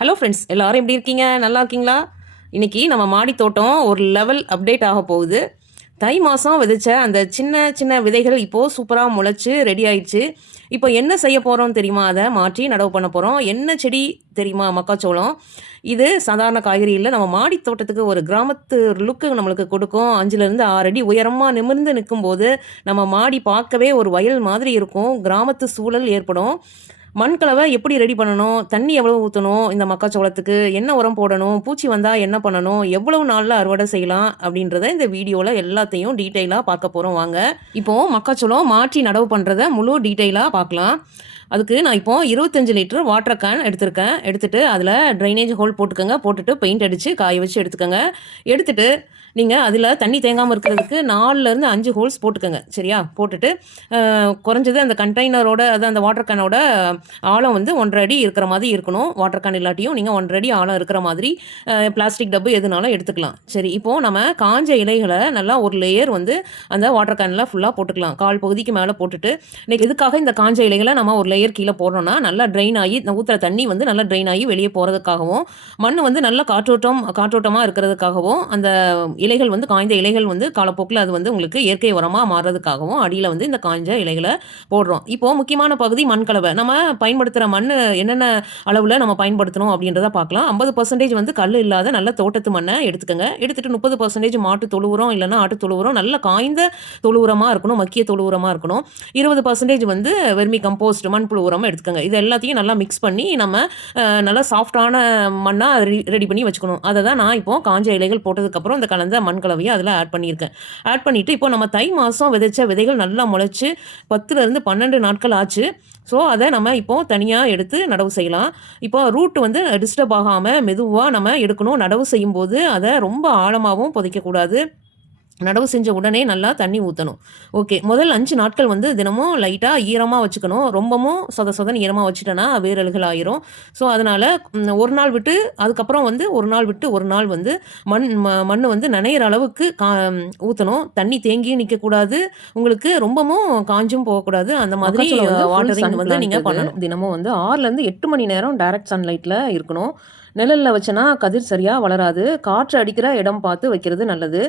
Hello friends, எல்லாரும் எப்படி இருக்கீங்க? நல்லா இருக்கீங்களா? இன்றைக்கி நம்ம மாடி தோட்டம் ஒரு லெவல் அப்டேட் ஆக போகுது. தை மாதம் விதைச்ச அந்த சின்ன சின்ன விதைகள் இப்போது சூப்பராக முளைச்சி ரெடி ஆயிடுச்சு. இப்போ என்ன செய்ய போகிறோம் தெரியுமா? அதை மாற்றி நடவு பண்ண போகிறோம். என்ன செடி தெரியுமா? மக்காச்சோளம். இது சாதாரண காய்கறி இல்லை. நம்ம மாடி தோட்டத்துக்கு ஒரு கிராமத்து லுக்கு நம்மளுக்கு கொடுக்கும். 5லேருந்து 6 அடி உயரமாக நிமிர்ந்து நிற்கும்போது நம்ம மாடி பார்க்கவே ஒரு வயல் மாதிரி இருக்கும். கிராமத்து சூழல் ஏற்படும். மண்கலவை எப்படி ரெடி பண்ணணும், தண்ணி எவ்வளோ ஊற்றணும், இந்த மக்காச்சோளத்துக்கு என்ன உரம் போடணும், பூச்சி வந்தால் என்ன பண்ணணும், எவ்வளவு நாளில் அறுவடை செய்யலாம் அப்படின்றத இந்த வீடியோவில் எல்லாத்தையும் டீட்டெயிலாக பார்க்க போகிறோம். வாங்க இப்போது மக்காச்சோளம் மாற்றி நடவு பண்ணுறத முழு டீட்டெயிலாக பார்க்கலாம். அதுக்கு நான் இப்போ 25 லிட்டர் வாட்டர் கேன் எடுத்துகிட்டு அதில் ட்ரைனேஜ் ஹோல் போட்டுட்டு பெயிண்ட் அடித்து காய வச்சு எடுத்துகிட்டு நீங்கள் அதில் தண்ணி தேங்காமல் இருக்கிறதுக்கு 4லேருந்து 5 ஹோல்ஸ் போட்டுக்கோங்க. சரியா? போட்டுட்டு குறைஞ்சது அந்த கண்டெய்னரோட அந்த வாட்டர் கேனோட ஆழம் வந்து 1.5 அடி இருக்கிற மாதிரி இருக்கணும். வாட்டர் கேன் இல்லாட்டியும் நீங்கள் 1.5 அடி ஆழம் இருக்கிற மாதிரி பிளாஸ்டிக் டப்பு எதுனாலும் எடுத்துக்கலாம். சரி, இப்போது நம்ம காஞ்ச இலைகளை நல்லா ஒரு லேயர் வந்து அந்த வாட்டர் கேனில் ஃபுல்லாக போட்டுக்கலாம். கால் பகுதிக்கு மேலே போட்டுட்டு இன்றைக்கி எதுக்காக இந்த காஞ்ச இலைகளை நம்ம ஒரு லேயர் கீழே போடுறோம்னா நல்லா ட்ரைன் ஆகி ஊற்றுற தண்ணி வந்து நல்லா ட்ரைன் ஆகி வெளியே போகிறதுக்காகவும் மண் வந்து நல்லா காற்றோட்டமாக இருக்கிறதுக்காகவும் அந்த இலைகள் வந்து காய்ந்த இலைகள் வந்து காலப்போக்கில் அது வந்து உங்களுக்கு இயற்கை உரமாக மாறுறதுக்காகவும் அடியில் வந்து இந்த காய்ஞ்ச இலைகளை போடுறோம். இப்போது முக்கியமான பகுதி மண்கலவை. நம்ம பயன்படுத்துகிற மண் என்னென்ன அளவில் நம்ம பயன்படுத்தணும் அப்படின்றத பார்க்கலாம். 50% வந்து கல் இல்லாத நல்ல தோட்டத்து மண்ணை எடுத்துகிட்டு 30% மாட்டு தொழு உரம் இல்லைன்னா ஆட்டு தொழு உரம் நல்ல காய்ந்த தொழு உரமாக இருக்கணும், மக்கிய தொழு உரமாக இருக்கணும். 20% வந்து வெர்மி கம்போஸ்ட் மண்புழு உரம் எடுத்துக்கோங்க. இது எல்லாத்தையும் நல்லா மிக்ஸ் பண்ணி நம்ம நல்லா சாஃப்டான மண்ணாக ரெடி பண்ணி வச்சுக்கணும். அதை தான் நான் இப்போது காஞ்ச இலைகள் போட்டதுக்கப்புறம் இந்த கலந்த மண் கலவையை அதில் ஆட் பண்ணிவிட்டு இப்போ நம்ம தை மாதம் விதைச்ச விதைகள் நல்லா முளைச்சி 10லேருந்து 12 நாட்கள் ஆச்சு. ஸோ அதை நம்ம இப்போது தனியாக எடுத்து நடவு செய்யலாம். இப்போ ரூட் வந்து டிஸ்டர்ப் ஆகாமல் மெதுவாக நம்ம எடுக்கணும். நடவு செய்யும்போது அதை ரொம்ப ஆழமாகவும் புதைக்கக்கூடாது. நடவு செஞ்ச உடனே நல்லா தண்ணி ஊற்றணும். ஓகே, முதல் 5 நாட்கள் வந்து தினமும் லைட்டாக ஈரமாக வச்சுக்கணும். ரொம்பவும் சொதன்னு ஈரமாக வச்சுட்டோன்னா வேரல்கள் ஆயிரும். ஸோ அதனால் ஒரு நாள் விட்டு அதுக்கப்புறம் வந்து ஒரு நாள் வந்து மண் வந்து நனையிற அளவுக்கு ஊற்றணும். தண்ணி தேங்கியும் நிற்கக்கூடாது, உங்களுக்கு ரொம்பவும் காஞ்சும் போகக்கூடாது. அந்த மாதிரி வாட்டரிங் வந்து நீங்கள் பண்ணணும். தினமும் வந்து 6லேருந்து 8 மணி நேரம் டைரக்ட் சன்லைட்டில் இருக்கணும். நிழலில் வச்சனா கதிர் சரியாக வளராது. காற்று அடிக்கிற இடம் பார்த்து வைக்கிறது நல்லது.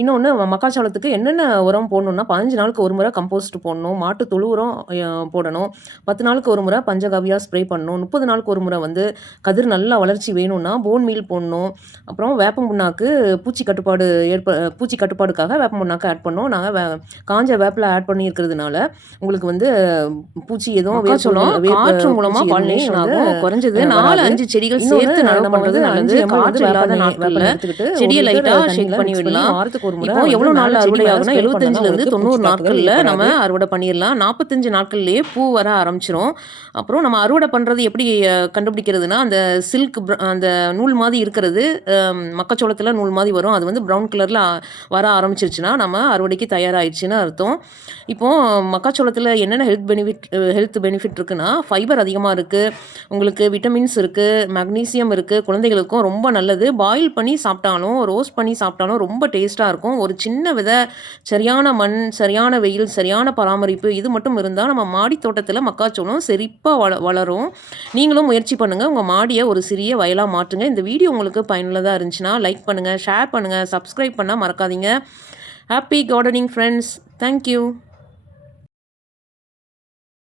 இன்னொன்று, மக்காச்சோளத்துக்கு என்னென்ன உரம் போடணுன்னா 15 நாளுக்கு ஒரு முறை கம்போஸ்ட் போடணும், மாட்டு தொழு உரம் போடணும், 10 நாளுக்கு ஒரு முறை பஞ்சகாவியா ஸ்ப்ரே பண்ணணும், 30 நாளுக்கு ஒரு முறை வந்து கதிர் நல்லா வளர்ச்சி வேணும்னா போன் மீல் போடணும். அப்புறம் வேப்பம் புண்ணாக்கு பூச்சி கட்டுப்பாடுக்காக வேப்பம் புண்ணாக்கு ஆட் பண்ணோம். நாங்கள் காஞ்ச வேப்பில் ஆட் பண்ணியிருக்கிறதுனால உங்களுக்கு வந்து பூச்சி எதுவும் காற்று மூலமாக பாலினேஷன் ஆகும். குறைஞ்சது 4-5 செடிகள் சேர்த்து நடவு பண்ணுறது நல்லது. காற்று இல்லாத நாட்களில் செடியை லைட்டாக ஷேக் பண்ணி விடலாம். இப்போ எவ்வளோ நாள் அறுவடை ஆகுனா 75லேருந்து 90 நாட்களில் நம்ம அறுவடை பண்ணிடலாம். 45 நாட்கள்லேயே பூ வர ஆரம்பிச்சிரும். அப்புறம் நம்ம அறுவடை பண்ணுறது எப்படி கண்டுபிடிக்கிறதுனா, அந்த சில்க் அந்த நூல் மாதிரி இருக்கிறது மக்காச்சோளத்தில் நூல் மாதிரி வரும். அது வந்து ப்ரௌன் கலரில் வர ஆரம்பிச்சிருச்சுன்னா நம்ம அறுவடைக்கு தயாராகிடுச்சுன்னு அர்த்தம். இப்போது மக்காச்சோளத்தில் என்னென்ன ஹெல்த் பெனிஃபிட் இருக்குன்னா, ஃபைபர் அதிகமாக இருக்குது, உங்களுக்கு விட்டமின்ஸ் இருக்குது, மெக்னீசியம் இருக்குது, குழந்தைகளுக்கும் ரொம்ப நல்லது. பாயில் பண்ணி சாப்பிட்டாலும் ரோஸ்ட் பண்ணி சாப்பிட்டாலும் ரொம்ப டேஸ்ட்டாக இருக்கும். ஒரு சின்ன விதை, சரியான மண், சரியான வெயில், சரியான பராமரிப்பு இது மட்டும் இருந்தால் நம்ம மாடி தோட்டத்தில் மக்காச்சோளம் செழிப்பாக வளரும். நீங்களும் முயற்சி பண்ணுங்கள். உங்கள் மாடியை ஒரு சிறிய வயலாக மாற்றுங்க. இந்த வீடியோ உங்களுக்கு பயனுள்ளதாக இருந்துச்சுன்னா லைக் பண்ணுங்கள், ஷேர் பண்ணுங்கள், சப்ஸ்கிரைப் பண்ண மறக்காதீங்க. Happy gardening friends. தேங்க்யூ.